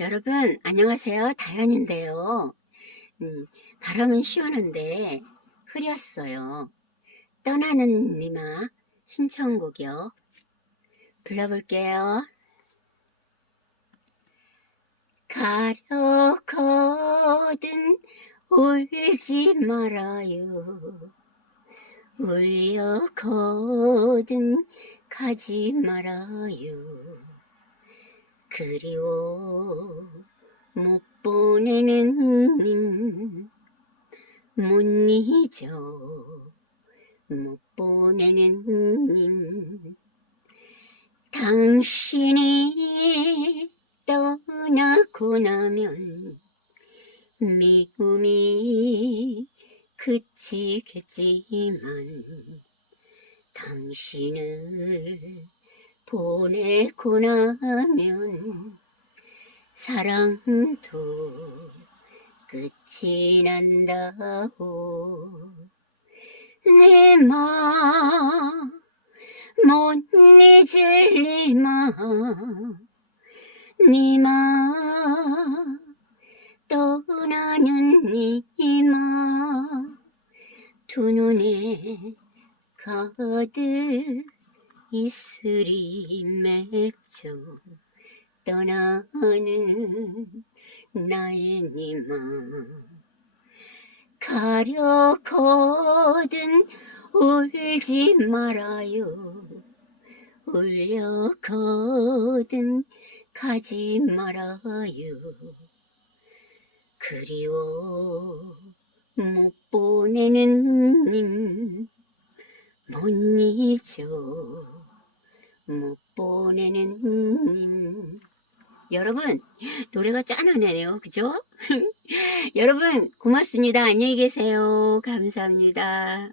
여러분, 안녕하세요. 다현인데요. 음, 바람은 시원한데 흐렸어요. 떠나는 니마 신청곡이요. 불러볼게요. 가려거든 울지 말아요. 울려거든 가지 말아요. 그리워 못 보내는 님. 못 잊어 못 보내는 님. 당신이 떠나고 나면 미움이 그치겠지만 당신을 보내고 나면 사랑도 끝이 난다고 내마못 잊을 니마 니마 떠나는 니마 두 눈에 가득 이슬이 맺혀 떠나는 나의 니마 가려거든 울지 말아요. 울려거든 가지 말아요. 그리워 못 보내는 님 못 잊어 못 보내는 님 여러분 노래가 짠하네요. 그죠? 여러분 고맙습니다. 안녕히 계세요. 감사합니다